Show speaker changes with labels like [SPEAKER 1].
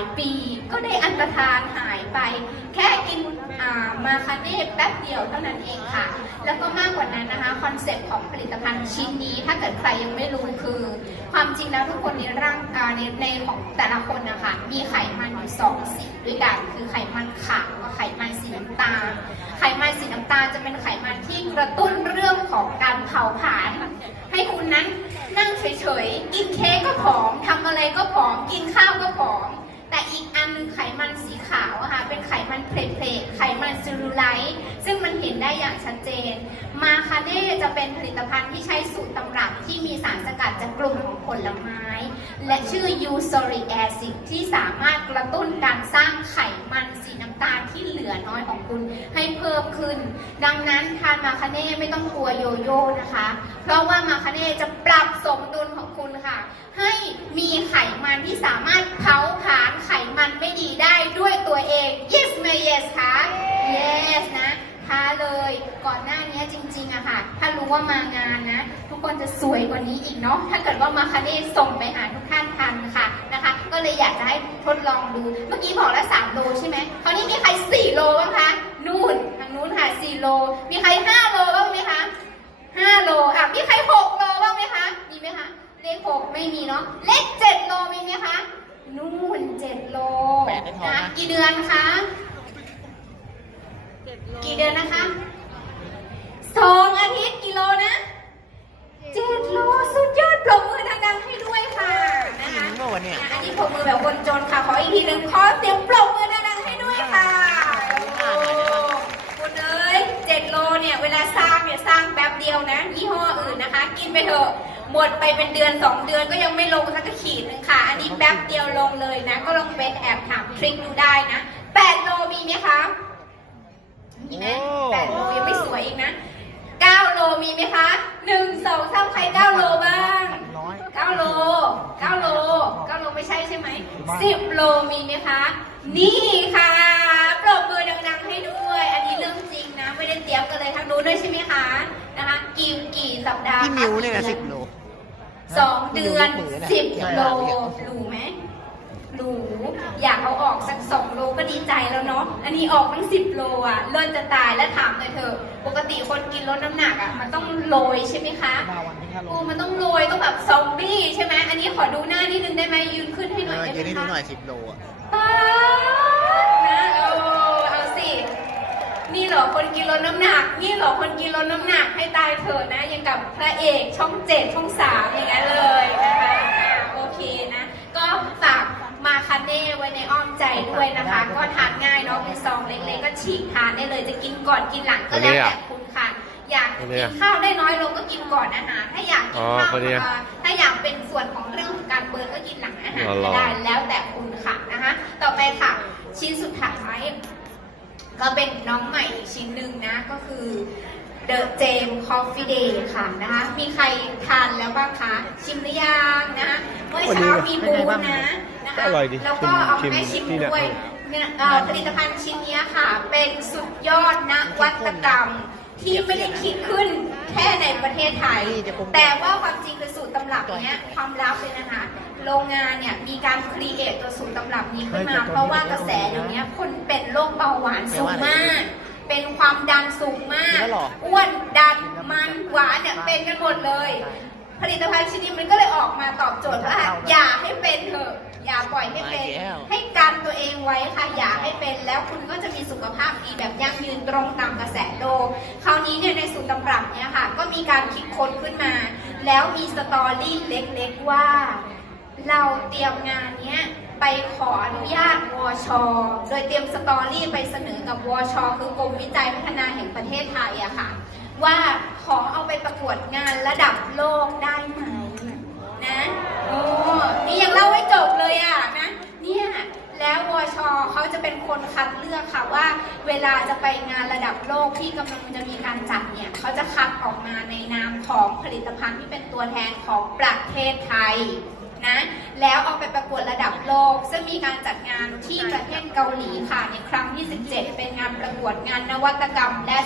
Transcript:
[SPEAKER 1] ายปีก็ได้อันตรธานหายไป แค่กินมาคาเน่แป๊บเดียวเท่านั้นเองค่ะ แล้วก็มากกว่านั้นนะคะคอนเซ็ปต์ของผลิตภัณฑ์ชิ้นนี้ ถ้าเกิดใครยังไม่รู้คือ ความจริงแล้วทุกคนในร่างกายในของแต่ละคนนะคะมีไขมันอยู่สองสีด้วยกันคือไขมันขาวกับไขมันสีน้ำตาล ไขมันสีน้ำตาลจะเป็นไขมันที่กระตุ้นเรื่องของการเผาผลาญให้คุณนั้นนั่งเฉยๆกินเค้กก็ผอมทำอะไรก็ สีขาวอะค่ะเป็นไขมันเพลทไขมันซิลูไลท์ซึ่งมันเห็นได้อย่างชัดเจน มาคาเน่จะเป็นผลิตภัณฑ์ที่ใช้สูตรตำรับที่มีสารสกัดจากกลุ่มของผลไม้ และชื่อยูโซริแอซิดที่สามารถกระตุ้นการสร้างไขมันสีน้ำตาลที่เหลือน้อยของคุณให้เพิ่มขึ้น ดังนั้นทานมาคาเน่ไม่ต้องกลัวโยโย่นะคะ เพราะว่ามาคาเน่จะปรับสมดุลของคุณค่ะ ให้มีไขมันที่สามารถเผาผลาญไขมันไม่ดีได้ด้วยตัวเอง yes ไหม yes คะ yes นะท้าเลย ก่อนหน้านี้จริงๆอะค่ะ ถ้ารู้ว่ามางานนะ ทุกคนจะสวยกว่านี้อีกเนาะ ถ้าเกิดว่ามาคาเน่ส่งไปหาทุกท่านทันค่ะนะคะ ก็เลยอยากจะให้ทดลองดู เมื่อกี้บอกแล้ว3โลใช่ไหมคราวนี้มีใคร 4 โลบ้างคะ นู่นทางนู้นค่ะ 4 โล มีใคร 5 โลบ้างไหมคะ 5 โล อะ มีใคร 6 โลบ้างไหมคะ มีไหมคะ เลข 6 ไม่มีเนาะ เลข 7 โลมีไหมคะ นู่น 7 โล
[SPEAKER 2] แปดได้ทองนะ
[SPEAKER 1] กี่เดือนคะ กี่เดือนนะคะ สองอาทิตย์กิโลนะเจ็ดโลสุดยอดปรบมือดังๆให้ด้วยค่ะนะคะ
[SPEAKER 2] จริงเปล่าวะเนี่ย
[SPEAKER 1] อันนี้ปรบมือแบบคนจนค่ะ ขออีกทีหนึ่งขอเสียงปรบมือดังๆให้ด้วยค่ะโอ้คุณเอ้ยเจ็ดโลเนี่ยเวลาสร้างเนี่ยสร้างแป๊บเดียวนะยี่ห้ออื่นนะคะ กินไปเถอะหมดไปเป็นเดือนสองเดือนก็ยังไม่ลงสักขีดหนึงค่ะ อันนี้แป๊บเดียวลงเลยนะ ก็ลองเป็นแอบถามทริคดูได้นะแปดโลมีไหมคะ มีไหม
[SPEAKER 2] โอ้
[SPEAKER 1] แปดโลยังไม่สวยอีกนะเก้าโลมีไหมคะหนึ่งสองสามใครเก้าโลบ้าง
[SPEAKER 2] น้อย
[SPEAKER 1] เก้า โลเก้าโลเก้าโลไม่ใช่ใช่ไหมสิบโลมีไหมคะ นี่ค่ะปรบมือดังๆให้ด้วย อันนี้เรื่องจริงนะ ไม่ได้เตรียมกันเลยทางนู้นด้วยใช่ไหมคะนะคะกี่กี่สัปดาห์
[SPEAKER 2] พี่
[SPEAKER 1] คะ
[SPEAKER 2] มิวเนี่ยนะสิบโล
[SPEAKER 1] สองเดือน
[SPEAKER 2] พี่มิว
[SPEAKER 1] สิบ
[SPEAKER 2] เนี่ย
[SPEAKER 1] โลรู้ไหมรู้อยากเอาออกสักสองโลก็ดีใจแล้วเนาะ อันนี้ออกทั้งสิบโลอะ เลิศจะตายแล้วถามเลยเธอะปกติคนกินลดน้ำหนักอะ มันต้องโรยใช่ไหมคะ
[SPEAKER 2] มาวันที่ห้าโล
[SPEAKER 1] โอ้มันต้องโรยต้องแบบซอมบี้ใช่ไหมอันนี้ขอดูหน้านิดนึงได้ไหมยืนขึ้นให้ห
[SPEAKER 2] เอ
[SPEAKER 1] น่อย
[SPEAKER 2] อ
[SPEAKER 1] ได้ไห
[SPEAKER 2] เดี๋ยวนี้
[SPEAKER 1] ม
[SPEAKER 2] ดู
[SPEAKER 1] คะ
[SPEAKER 2] หน่อยสิบโลอะ
[SPEAKER 1] ป๊าดนะโอ้เอาสิ นี่เหรอคนกินลดน้ำหนัก นี่เหรอคนกินลดน้ำหนักให้ตายเถอะนะยังกับพระเอกช่องเจ็ดช่องสามอย่างนั้นเลยนะคะอะโอเคนะ ก็ฝากมาคาเน่ไว้ในอ้อมใจด้วยนะคะ ก็ทานง่ายเนาะเป็นซองเล็กๆก็ฉีกทานได้เลยจะกินก่อนกินหลังก็แล้วแต่คุณ ค่ะอยาก
[SPEAKER 3] คนเนี้
[SPEAKER 1] กิ
[SPEAKER 3] ย
[SPEAKER 1] นข้าวได้น้อยลงก็กินก่อนอาหารถ้าอยากกินข้าว
[SPEAKER 3] อ๋อคนเนี้ย
[SPEAKER 1] เอ่อถ้าอยากเป็นส่วนของเรื่องของการเบิร์นก็กินหลังอาหาร
[SPEAKER 3] อ๋อเหร
[SPEAKER 1] ก็
[SPEAKER 3] อ
[SPEAKER 1] ได้แล้วแต่คุณค่ะนะคะ ต่อไปค่ะชิ้นสุดท้ายก็เป็นน้องใหม่อีกชิ้นหนึ่งนะก็คือ The Jam Coffee Day ค่ะนะคะ มีใครทานแล้วบ้างคะ ชิมหรือยังนะคะเมื่อเช้ามีบูธนะนะคะ
[SPEAKER 3] อร่อยดี
[SPEAKER 1] แล้วก็เอา
[SPEAKER 3] ชิม
[SPEAKER 1] ให้ชิม
[SPEAKER 3] ที่เนี่ย
[SPEAKER 1] ด้วย เนี่ยเอ่อผลิตภัณฑ์ชิ้นเนี้ยค่ะ เป็นสุดยอดนวัตกรรม ที่ไม่ได้คิดขึ้นแค่ในประเทศไทย แต่ว่าความจริงคือสูตรตำรับเนี้ยความลับเลยนะคะ โรงงานเนี่ยมีการครีเอทตัวสูตรตำรับนี้ขึ้นมา เพราะว่ากระแสเดี๋ยวนี้คนเป็นโรคเบาหวานสูงมาก เป็นความดันสูงมาก
[SPEAKER 2] แล้วเหรอ
[SPEAKER 1] อ้วนดันมันหวานเนี่ยเป็นกันหมดเลย ผลิตภัณฑ์ชิ้นนี้มันก็เลยออกมาตอบโจทย์ว่าอย่าให้เป็นเถอะอย่าปล่อยให้เป็น
[SPEAKER 2] ไม่แก้ว
[SPEAKER 1] ให้กันตัวเองไว้ค่ะอย่าให้เป็นแล้วคุณก็จะมีสุขภาพดีแบบยั่งยืนตรงตามกระแสโลกคราว นี้เนี่ยในสูตรตำรับเนี่ยค่ะก็มีการคิดค้นขึ้นมา แล้วมีสตอรี่เล็กๆว่า เราเตรียมงานเนี้ยไปขออนุญาตวช โดยเตรียมสตอรี่ไปเสนอกับวช คือกรมวิจัยพัฒนาแห่งประเทศไทยอะค่ะ ว่าขอเอาไปประกวดงานระดับโลกได้ไหมนะโอ้นี่ยังเล่าไม่จบเลยอะนะเนี่ยแล้วว ชเขาจะเป็นคนคัดเลือกค่ะว่า เวลาจะไปงานระดับโลกที่กำลังจะมีการจัดเนี่ยเขาจะคัดออกมาในนามของผลิตภัณฑ์ที่เป็นตัวแทนของประเทศไทยนะแล้วเอาไปประกวดระดับโลก ซึ่งมีการจัดงานที่ประเทศเกาหลีค่ะในครั้งที่ 17 เป็นงานประกวดงานนวัตกรรมและ